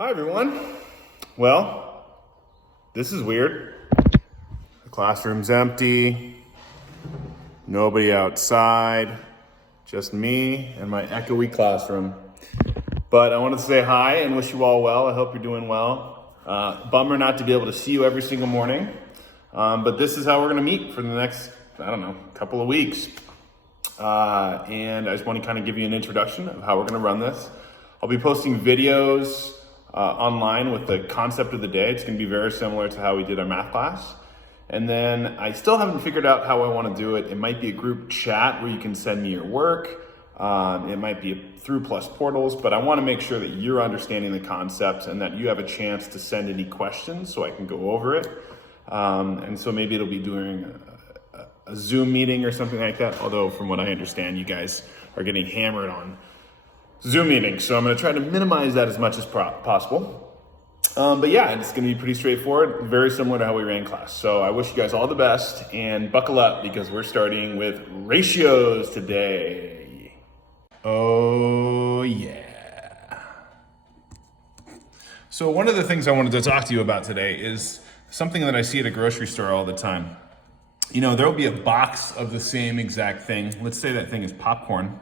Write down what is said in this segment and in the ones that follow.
Hi everyone. Well, this is weird. The classroom's empty, nobody outside, just me and my echoey classroom. But I wanted to say hi and wish you all well. I hope you're doing well. Bummer not to be able to see you every single morning, but this is how we're gonna meet for the next, couple of weeks. And I just want to kind of give you an introduction of how we're gonna run this. I'll be posting videos online with the concept of the day. It's going to be very similar to how we did our math class. And then I still haven't figured out how I want to do it. It might be a group chat where you can send me your work. It might be through Plus Portals, but I want to make sure that you're understanding the concept and that you have a chance to send any questions so I can go over it. And so maybe it'll be during a Zoom meeting or something like that. Although from what I understand, you guys are getting hammered on Zoom meetings, so I'm going to try to minimize that as much as possible. But yeah, it's going to be pretty straightforward, very similar to how we ran class. So I wish you guys all the best and buckle up because we're starting with ratios today. Oh yeah. So one of the things I wanted to talk to you about today is something that I see at a grocery store all the time. You know, there'll be a box of the same exact thing. Let's say that thing is popcorn.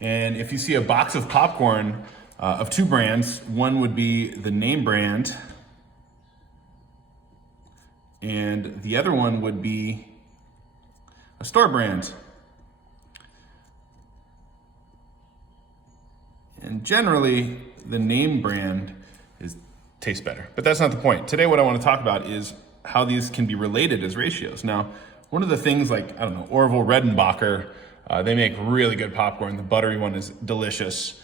And if you see a box of popcorn of two brands, one would be the name brand, and the other one would be a store brand. And generally, the name brand tastes better, but that's not the point. Today, what I want to talk about is how these can be related as ratios. Now, one of the things like, Orville Redenbacher, they make really good popcorn. The buttery one is delicious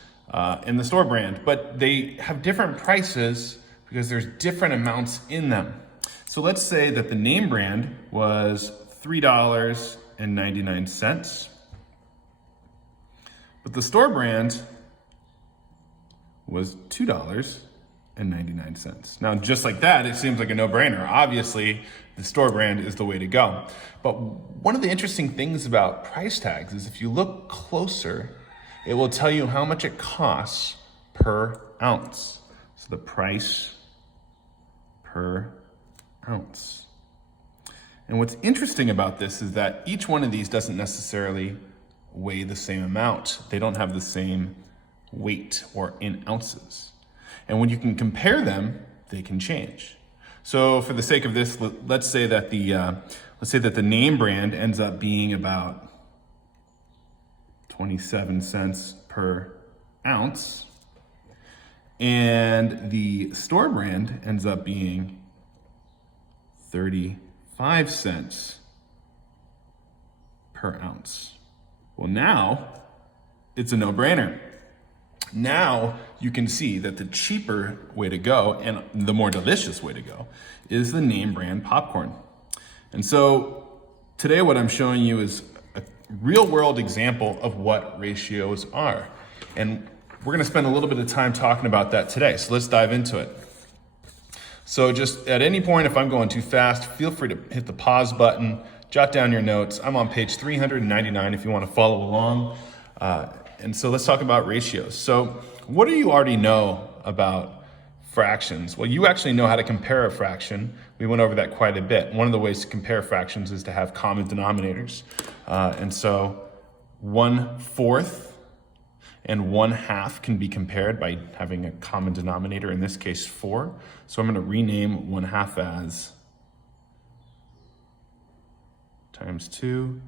in the store brand, but they have different prices because there's different amounts in them. So let's say that the name brand was $3.99, but the store brand was $2.99. Now, just like that, it seems like a no-brainer. Obviously, the store brand is the way to go. But one of the interesting things about price tags is if you look closer, it will tell you how much it costs per ounce. So the price per ounce. And what's interesting about this is that each one of these doesn't necessarily weigh the same amount. They don't have the same weight or in ounces. And when you can compare them, they can change. So for the sake of this, let's say that the name brand ends up being about 27 cents per ounce, and the store brand ends up being 35 cents per ounce. Well, now it's a no-brainer. Now you can see that the cheaper way to go and the more delicious way to go is the name brand popcorn. And so today what I'm showing you is a real world example of what ratios are. And we're gonna spend a little bit of time talking about that today. So let's dive into it. So just at any point, if I'm going too fast, feel free to hit the pause button, jot down your notes. I'm on page 399 if you wanna follow along. And so let's talk about ratios. So what do you already know about fractions? Well, you actually know how to compare a fraction. We went over that quite a bit. One of the ways to compare fractions is to have common denominators. And so 1/4 and 1/2 can be compared by having a common denominator, in this case 4. So I'm gonna rename 1/2 as times 2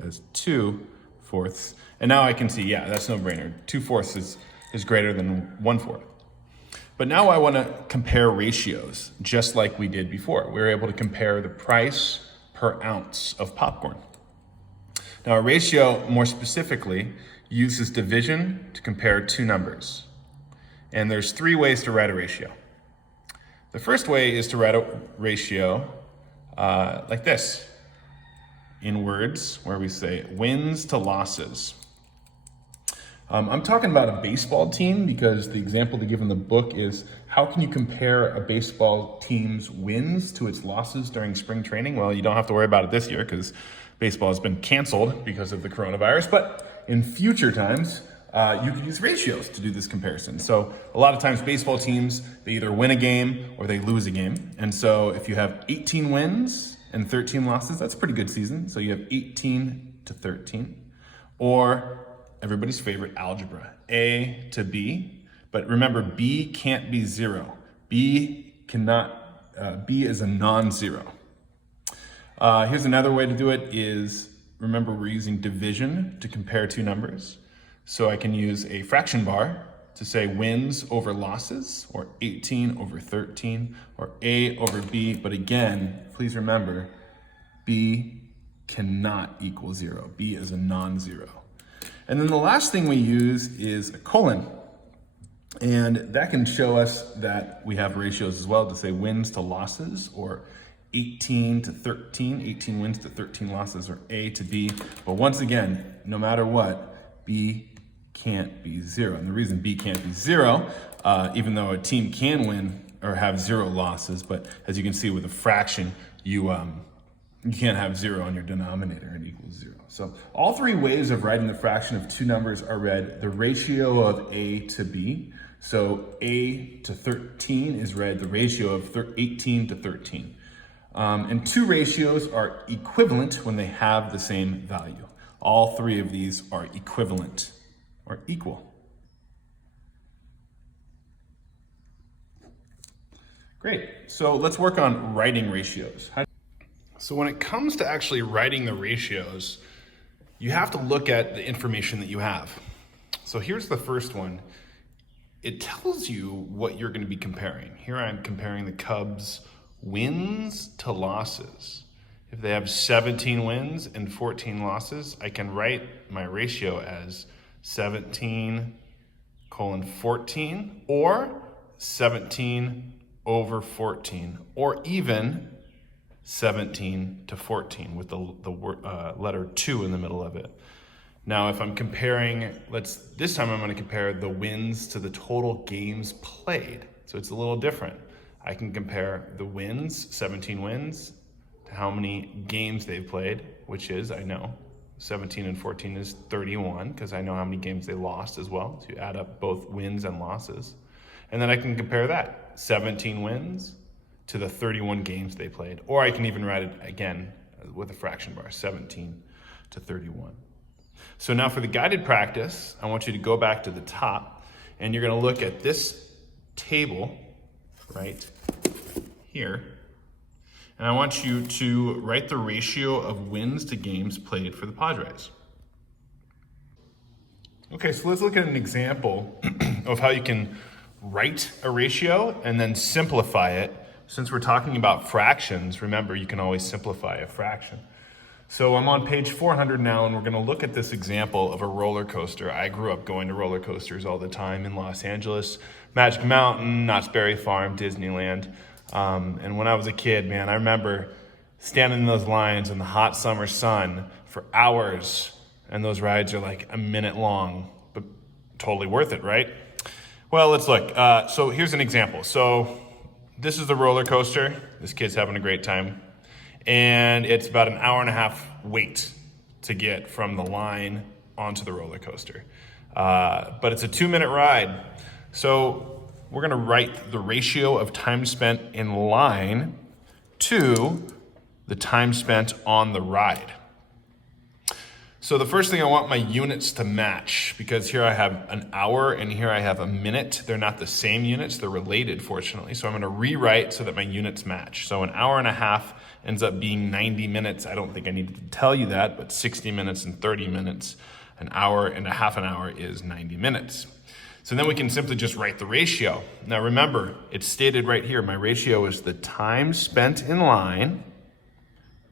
as 2/4. And now I can see, yeah, that's no brainer. 2/4 is greater than 1/4. But now I wanna compare ratios, just like we did before. We were able to compare the price per ounce of popcorn. Now a ratio, more specifically, uses division to compare two numbers. And there's 3 ways to write a ratio. The first way is to write a ratio like this, in words where we say wins to losses. I'm talking about a baseball team because the example they give in the book is how can you compare a baseball team's wins to its losses during spring training? Well, you don't have to worry about it this year because baseball has been canceled because of the coronavirus, but in future times, you can use ratios to do this comparison. So a lot of times baseball teams, they either win a game or they lose a game. And so if you have 18 wins and 13 losses, that's a pretty good season. So you have 18 to 13. Or everybody's favorite, algebra, A to B. But remember, B can't be 0. B is a non-zero. Here's another way to do it is, remember, we're using division to compare two numbers. So I can use a fraction bar to say wins over losses, or 18 over 13, or A over B. But again, please remember, B cannot equal 0. B is a non-zero. And then the last thing we use is a colon. And that can show us that we have ratios as well to say wins to losses, or 18 to 13, 18 wins to 13 losses, or A to B. But once again, no matter what, B can't be 0. And the reason B can't be 0, even though a team can win or have 0 losses, but as you can see with a fraction, you can't have 0 on your denominator and equals 0. So all three ways of writing the fraction of two numbers are read the ratio of A to B. So A to 13 is read the ratio of 18 to 13. And two ratios are equivalent when they have the same value. All three of these are equivalent or equal. Great. So let's work on writing ratios. So when it comes to actually writing the ratios, you have to look at the information that you have. So here's the first one. It tells you what you're going to be comparing. Here I'm comparing the Cubs' wins to losses. If they have 17 wins and 14 losses, I can write my ratio as 17:14, or 17 over 14, or even 17 to 14 with the letter 2 in the middle of it. Now, if I'm comparing, this time I'm going to compare the wins to the total games played. So it's a little different. I can compare the wins, 17 wins, to how many games they've played, which is, I know, 17 and 14 is 31, because I know how many games they lost as well. So you add up both wins and losses. And then I can compare that, 17 wins to the 31 games they played. Or I can even write it again with a fraction bar, 17 to 31. So now for the guided practice, I want you to go back to the top, and you're going to look at this table right here. And I want you to write the ratio of wins to games played for the Padres. Okay, so let's look at an example of how you can write a ratio and then simplify it. Since we're talking about fractions, remember, you can always simplify a fraction. So I'm on page 400 now, and we're going to look at this example of a roller coaster. I grew up going to roller coasters all the time in Los Angeles. Magic Mountain, Knott's Berry Farm, Disneyland. And when I was a kid, man, I remember standing in those lines in the hot summer sun for hours. And those rides are like a minute long, but totally worth it, right? Well, let's look. So here's an example. So this is the roller coaster. This kid's having a great time. And it's about an hour and a half wait to get from the line onto the roller coaster. But it's a 2-minute ride. So we're going to write the ratio of time spent in line to the time spent on the ride. So the first thing, I want my units to match, because here I have an hour and here I have a minute. They're not the same units, they're related, fortunately. So I'm going to rewrite so that my units match. So an hour and a half ends up being 90 minutes. I don't think I needed to tell you that, but 60 minutes and 30 minutes, an hour and a half an hour is 90 minutes. So then we can simply just write the ratio. Now remember, it's stated right here, my ratio is the time spent in line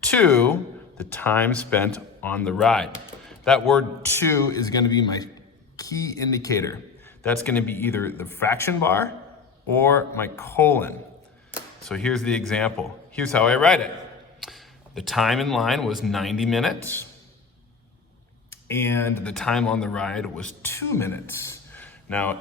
to the time spent on the ride. That word "to" is going to be my key indicator. That's going to be either the fraction bar or my colon. So here's the example. Here's how I write it. The time in line was 90 minutes, and the time on the ride was 2 minutes. Now,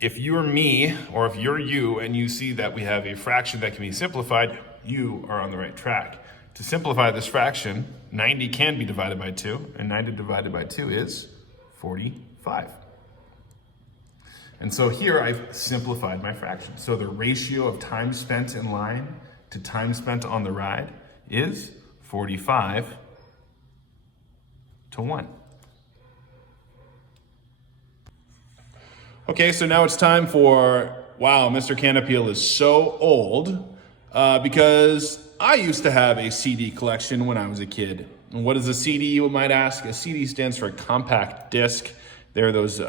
if you're me, or if you're you, and you see that we have a fraction that can be simplified, you are on the right track. To simplify this fraction, 90 can be divided by 2, and 90 divided by 2 is 45. And so here I've simplified my fraction. So the ratio of time spent in line to time spent on the ride is 45 to 1. Okay, so now it's time for, wow, Mr. Canapeel is so old because I used to have a CD collection when I was a kid. And what is a CD, you might ask? A CD stands for a compact disc. They're those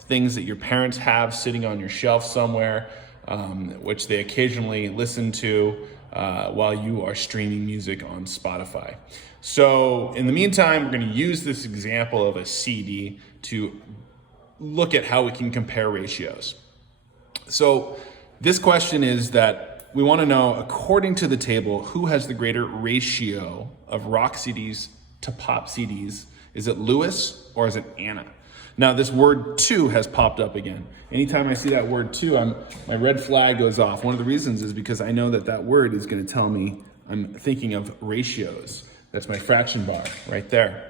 things that your parents have sitting on your shelf somewhere, which they occasionally listen to while you are streaming music on Spotify. So in the meantime, we're going to use this example of a CD to look at how we can compare ratios. So this question is that we want to know, according to the table, who has the greater ratio of rock CDs to pop CDs? Is it Lewis or is it Anna? Now this word "to" has popped up again. Anytime I see that word "to," my red flag goes off. One of the reasons is because I know that that word is going to tell me I'm thinking of ratios. That's my fraction bar right there.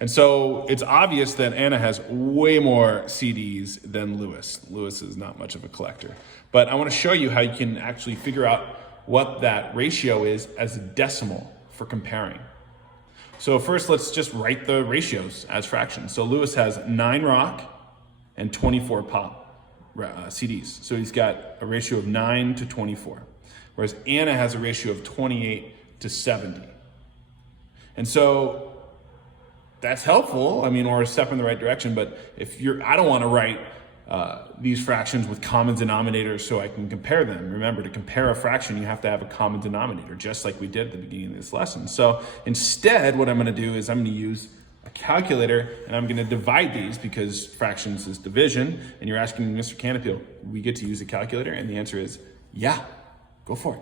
And so it's obvious that Anna has way more CDs than Lewis. Lewis is not much of a collector. But I want to show you how you can actually figure out what that ratio is as a decimal for comparing. So first, let's just write the ratios as fractions. So Lewis has 9 rock and 24 pop CDs. So he's got a ratio of 9 to 24. Whereas Anna has a ratio of 28 to 70. And so that's helpful, or a step in the right direction, but I don't want to write these fractions with common denominators so I can compare them. Remember, to compare a fraction, you have to have a common denominator, just like we did at the beginning of this lesson. So instead, what I'm going to do is I'm going to use a calculator, and I'm going to divide these because fractions is division, and you're asking Mr. Canapeel, we get to use a calculator? And the answer is, yeah, go for it.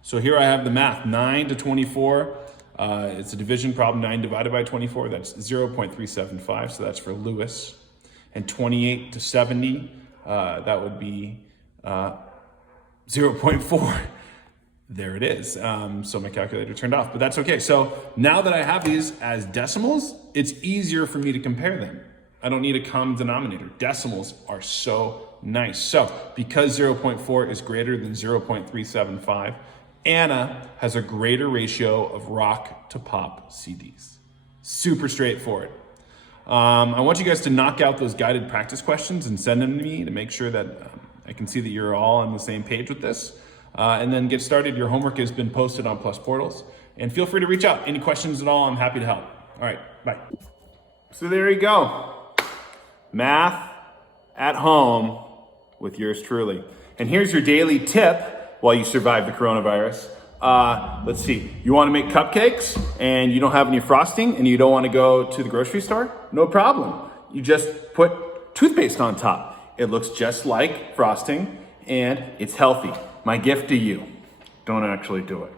So here I have the math, 9 to 24. It's a division problem, 9 divided by 24, that's 0.375, so that's for Lewis. And 28 to 70, that would be 0.4. There it is. So my calculator turned off, but that's okay. So now that I have these as decimals, it's easier for me to compare them. I don't need a common denominator. Decimals are so nice. So because 0.4 is greater than 0.375, Anna has a greater ratio of rock to pop CDs. Super straightforward. I want you guys to knock out those guided practice questions and send them to me to make sure that I can see that you're all on the same page with this. And then get started. Your homework has been posted on Plus Portals. And feel free to reach out. Any questions at all, I'm happy to help. All right, bye. So there you go. Math at home with yours truly. And here's your daily tip while you survive the coronavirus. Let's see, you want to make cupcakes and you don't have any frosting and you don't want to go to the grocery store? No problem. You just put toothpaste on top. It looks just like frosting and it's healthy. My gift to you, don't actually do it.